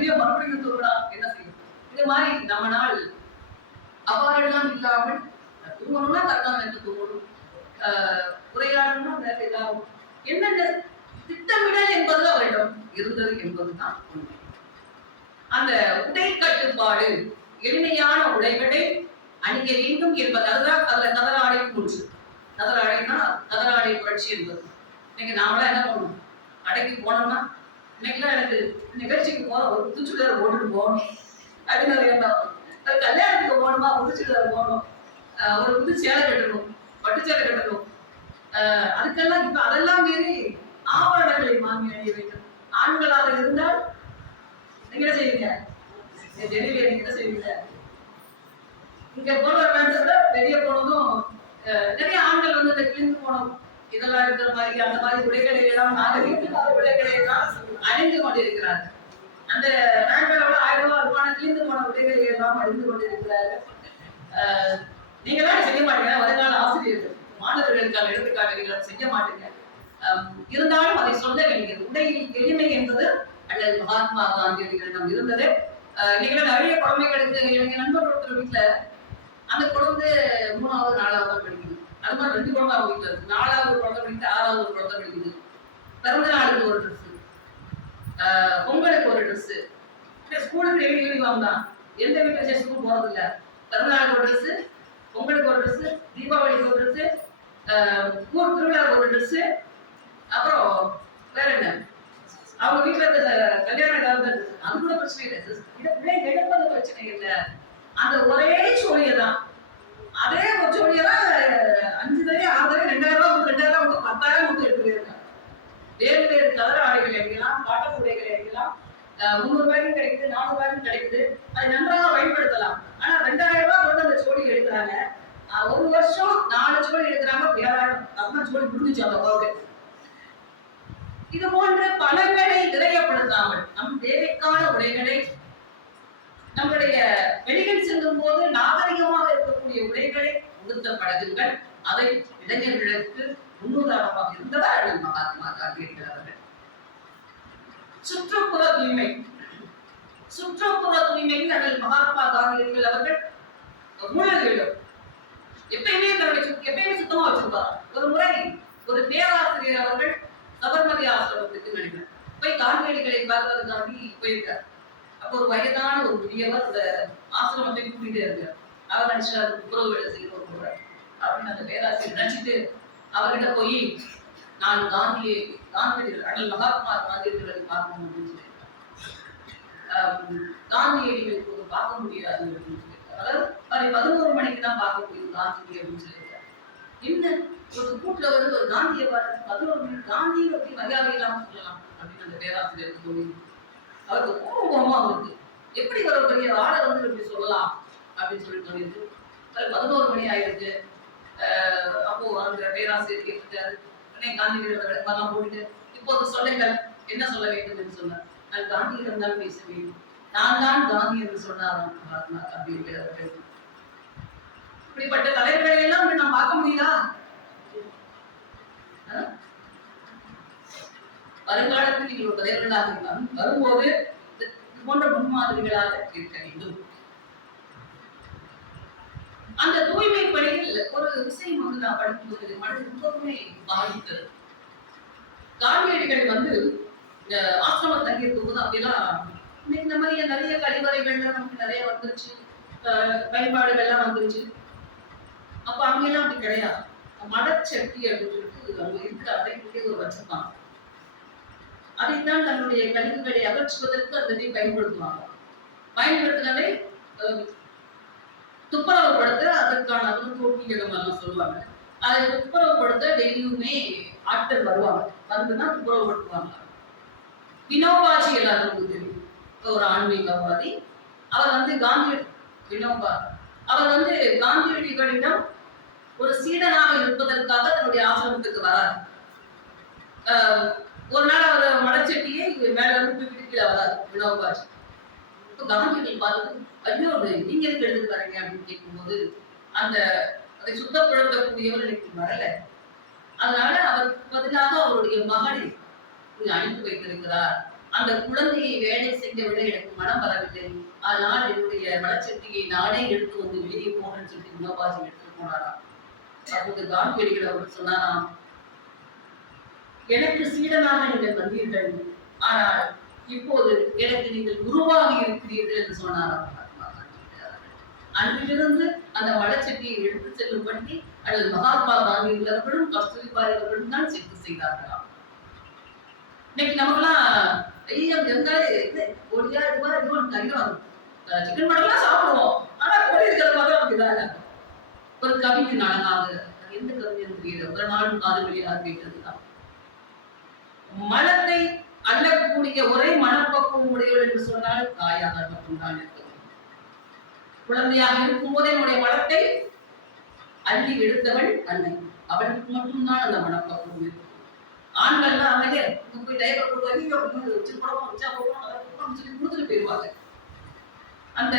நிறைய மறுபடியும் திருவிழா என்ன செய்யும்? இது மாதிரி நம்ம நாள் அவ்வாறெல்லாம் இல்லாமல் தூங்கணும்னா கரெக்டாக நேரத்துக்கு தூங்கணும். உரையாடணும்னா நேரத்தை இதாகும் என்னென்ன திட்டமிடல் என்பது அவரிடம் இருந்தது என்பதுதான் உண்மை. அந்த உடை கட்டுப்பாடு எளிமையான உடைகளை அணிய வேண்டும் என்பது அதுதான் அதுல கதராடை கூற்று கதராடைனா கதராடை புரட்சி என்பது. இன்னைக்கு நாமளாம் என்ன பண்ணணும்? அடைக்கு போனோம்னா இன்னைக்கெல்லாம் எனக்கு நிகழ்ச்சிக்கு போகணும் ஒரு புதுச்சுடிதார் போட்டுட்டு போகணும். அப்படின்னு ஒரு எண்ணம் அது கல்யாணத்துக்கு போகணுமா புதுச்சுடிதார் போகணும். ஒரு புது சேலை கட்டணும் பட்டு சேலை கட்டணும். ஆஹ் அதுக்கெல்லாம் இப்போ அதெல்லாம் மீறி ஆபரணங்களை வாங்கி அணிய வேண்டும். ஆண்களாக இருந்தால் நீங்க என்ன செய்வீங்க? டெல்லியில நீங்க என்ன செய்வீங்க? இங்க போடுற பேண்ட்ஸை விட வெளியே போனதும் அஹ், நிறைய ஆண்கள் வந்து இந்த கிழிந்து போனோம் இதெல்லாம் இருக்கிற மாதிரி அந்த மாதிரி உடைகளை எல்லாம் நாகரிகமான உடைகளை எல்லாம் அணிந்து கொண்டிருக்கிறார்கள். அந்த நாட்களோட ஆயிரம் ரூபாய் ரூபாய் கிழிந்து போன உடைகளை எல்லாம் அணிந்து கொண்டிருக்கிறார்கள். நீங்க தான் செய்ய மாட்டீங்க வருங்கால ஆசிரியர்கள் மாணவர்களுக்கான எடுத்துக்காட்டுகள் செய்ய மாட்டீங்க. இருந்தாலும் அதை சொல்ல வேண்டியது உடையில் எளிமை என்பது அல்லது மகாத்மா காந்தியடிகளிடம் இருந்தது. அஹ், இன்னைக்கு நிறைய குழந்தைகளுக்கு எனக்கு நண்பர் ஒருத்தர் வீட்டுல அந்த குழந்தை மூணாவது நாலாவது தான் அது மாதிரி ரெண்டு குழந்தை அவங்க நாலாவது ஒரு குழந்தை படிக்குது ஆறாவது ஒரு குழந்தை படிக்குது. பிறந்த நாளுக்கு ஒரு ட்ரெஸ் பொங்கலுக்கு ஒரு ட்ரெஸ் ஸ்கூலுக்கு டெய்லி யூனிஃபார்ம் தான். எந்த வீட்டுல சரி போறது இல்ல பிறந்த நாளுக்கு ஒரு ட்ரெஸ் பொங்கலுக்கு ஒரு ட்ரெஸ் தீபாவளிக்கு ஒரு ட்ரெஸ் ஊர் திருவிழாவுக்கு ஒரு ட்ரெஸ் அப்புறம் வேற என்ன? அவங்க வீட்டுல இருந்த கல்யாணம் ஏதாவது அது கூட பிரச்சனை இல்லை. இதை பிள்ளை எடுப்பது பிரச்சனை இல்லை. அந்த ஒரே சோழியை தான் அதே ஒரு சோழியை தான் அஞ்சு தடவை ஆறு தடவை ரெண்டாயிரம் ரூபாய் கொடுத்து ரெண்டாயிரம் ரூபாய் கொடுத்து பத்தாயிரம் கொடுத்து எடுத்து போயிருக்காங்க வேறு வேறு கலர் ஆடைகள் அடிக்கலாம் காட்டன் உடைகள் அடிக்கலாம் முந்நூறு ரூபாய்க்கும் கிடைக்குது நானூறு ரூபாய்க்கும் கிடைக்குது. அதை நன்றாக பயன்படுத்தலாம் ஆனா ரெண்டாயிரம் ரூபாய் கொண்டு அந்த ஜோடி எடுக்கிறாங்க. ஒரு வருஷம் நாலு ஜோடி எடுக்கிறாங்க ஏழாயிரம். அப்படின்னா ஜோடி முடிஞ்சிச்சு அந்த அப்பாவுக்கு இது போன்ற பலன்களை நிறையப்படுத்தாமல் நம் தேவைக்கான உடைகளை நம்முடைய வெளியில் செல்லும் போது நாகரிகமாக இருக்கக்கூடிய உடைகளை உடுத்த பழகுங்கள். அதை இளைஞர்களுக்கு முன்னுதாரணமாக இருந்தவர் மகாத்மா காந்தியடிகள் அவர்கள். சுற்றுப்புற தூய்மை. சுற்றுப்புற தூய்மையில் அண்ணல் மகாத்மா காந்தியடிகள் அவர்கள் ஊழல் எப்பயுமே தன்னுடைய எப்பயுமே சுத்தமா வச்சிருப்பார் ஒரு முறை ஒரு பேராசிரியர் அவர்கள் சபர்மதி ஆசிரமத்துக்கு நினைக்கிறேன் போய் காந்தியடிகளை பார்ப்பதற்காண்டி போயிருக்கார். அப்போ ஒரு வயதான ஒரு முதியவர் அந்த ஆசிரமத்தை கூட்டிகிட்டே இருக்கார் அவர் நினைச்சாரு துப்புரவு வேலை செய்ய கூட அப்படின்னு அந்த பேராசிரியர் நினைச்சிட்டு அவர்கிட்ட போய் நான் காந்தியை காந்தியடிகள் அண்ணல் மகாத்மா காந்தியடிகளை பார்க்கணும் அப்படின்னு சொல்லியிருக்காங்க. காந்தியடிகளுக்கு பார்க்க முடியாது அப்படின்னு சொல்லியிருக்காங்க. அதாவது அதை பதினோரு மணிக்கு தான் பார்க்க முடியும் காந்தி அப்படின்னு சொல்லியிருக்காங்க. என்ன ஒரு கூட்டுல வந்து ஒரு காந்தியை பார்த்து பதினோரு மணி காந்தியை அப்படி மரியாதை சொல்லலாம் அப்படின்னு அந்த பேராசிரியர் சொல்லி அவருக்கு கோபமா இருக்கு எப்படி ஒரு பெரிய ஆளை வந்து இப்படி சொல்லலாம் அப்படின்னு சொல்லி தோணிருக்கு அது பதினோரு மணி ஆயிருக்கு அப்போ அந்த பேராசிரியர் கேட்டுட்டாரு உடனே காந்தியடிகள் விளக்கமெல்லாம் போட்டுட்டு இப்போது சொல்லுங்கள் என்ன சொல்ல வேண்டும் என்று சொன்னார். நான் காந்தியிடம் தான் பேச வேண்டும். நான் தான் காந்தி என்று சொன்னாராம் மகாத்மா அப்படிங்கிறவர்கள் இப்படிப்பட்ட தலைவர்களை எல்லாம் இப்படி நாம் பார்க்க முடியுதா? வருங்காலத்தில் நீங்கள் ஒரு தலைவர்களாக இருந்தாலும் வரும்போது இது போன்ற முன்மாதிரிகளாக இருக்க வேண்டும். அந்த தூய்மை பணியில் ஒரு விஷயம் வந்து நான் படிக்கும்போது மனது ரொம்பவுமே பாதித்தது. காந்தியடிகள் வந்து இந்த ஆசிரமம் தங்கியிருக்கும் போது அப்படிலாம் இந்த மாதிரி நிறைய கழிவறைகள்லாம் நமக்கு நிறைய வந்துருச்சு. அஹ் பயன்பாடுகள்லாம் வந்துருச்சு. அப்ப அங்கெல்லாம் அப்படி கிடையாது. மடச்சட்டி அப்படின்னு சொல்லிட்டு அங்க இருக்கிற அறைக்குள்ளே ஒரு வச்சிருப்பாங்க. அதைத்தான் தன்னுடைய கழிவுகளை அகற்றுவதற்கு அந்த பயன்படுத்துவாங்க. பயன்படுத்தினாலே அஹ், துப்புரவுப்படுத்த அதற்கான அதுவும் தோட்டிகள் எல்லாம் சொல்லுவாங்க. அதை துப்புரவுப்படுத்த டெய்லியுமே ஆட்கள் வருவாங்க. வந்துன்னா துப்புரவுப்படுத்துவாங்க. வினோபாஜி எல்லாருக்கும் தெரியும். ஒரு ஆன்மீகவாதி அவர் வந்து காந்தி வினோபா. அவர் வந்து காந்தியடிகளிடம் ஒரு சீடனாக இருப்பதற்காக தன்னுடைய ஆசிரமத்துக்கு வராது ஆஹ் ஒரு நாள் அவர் மடச்சட்டியை மேல இருந்து தூக்கிட்டு கீழே வராரு வினோபாஜி. இப்போ காந்தியடிகள் பார்த்து ஐயோ அது நீங்க எதுக்கு எழுதி பாருங்க அப்படின்னு கேட்கும்போது அந்த அதை சுத்தப்படுத்தக்கூடியவர் எனக்கு வரல. அதனால அவருக்கு பதிலாக அவருடைய மகளை அனுப்பி வைத்திருக்கிறார். அந்த குழந்தையை வேலை செய்தவிட எனக்கு மனம் வரவில்லை. அதனால் என்னுடைய வளச்சட்டியை நானே எடுத்து வந்து வெளியே போகணும்னு சொல்லி குணபாஜி எடுத்துட்டு போனாராம். அப்போது காந்தியடிகள் அவர் சொன்னாராம் எனக்கு சீடனாக நீங்கள் வந்தீர்கள். ஆனால் இப்போது எனக்கு நீங்கள் குருவாக இருக்கிறீர்கள் என்று சொன்னார். அன்றிலிருந்து அந்த வளச்சட்டியை எடுத்து செல்லும்படி அல்லது மகாத்மா காந்தி அவர்களும் கஸ்தூரிபாய் அவர்களும் தான் சித்து செய்தார்களாம் இன்னைக்கு நமக்கெல்லாம் ஐயா எங்க இது கோழியா இதுவா இதுவா கறியும் சிக்கன் மட்டன்லாம் சாப்பிடுவோம். ஆனா கோடி இருக்கிற மாதிரி நமக்கு இதாக ஒரு கவிஞன் அழகாக எந்த கவிஞர் தெரியல ஒரு நாளும் காது வழியாக கேட்டதுதான் மழை இருக்கக்கூடிய ஒரே மனப்பக்குவம் உடையவள் என்று சொன்னால் தாயாக மட்டும்தான் இருக்கிறது குழந்தையாக இருக்கும் போதே என்னுடைய மனத்தை அள்ளி எடுத்தவள் அன்னை. அவளுக்கு மட்டும்தான் அந்த மனப்பக்குவம் இருக்கும் ஆண்கள்லாம் அமைதியா போய் டைவர் போட்டு வச்சு போடணும் வச்சா போடணும் சொல்லி கொடுத்துட்டு போயிடுவாங்க அந்த